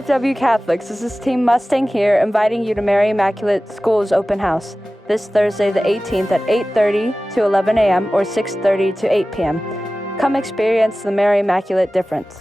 DFW Catholics, this is Team Mustang here, inviting you to Mary Immaculate School's open house this Thursday the 18th at 8:30 to 11 a.m. or 6:30 to 8 p.m. Come experience the Mary Immaculate difference.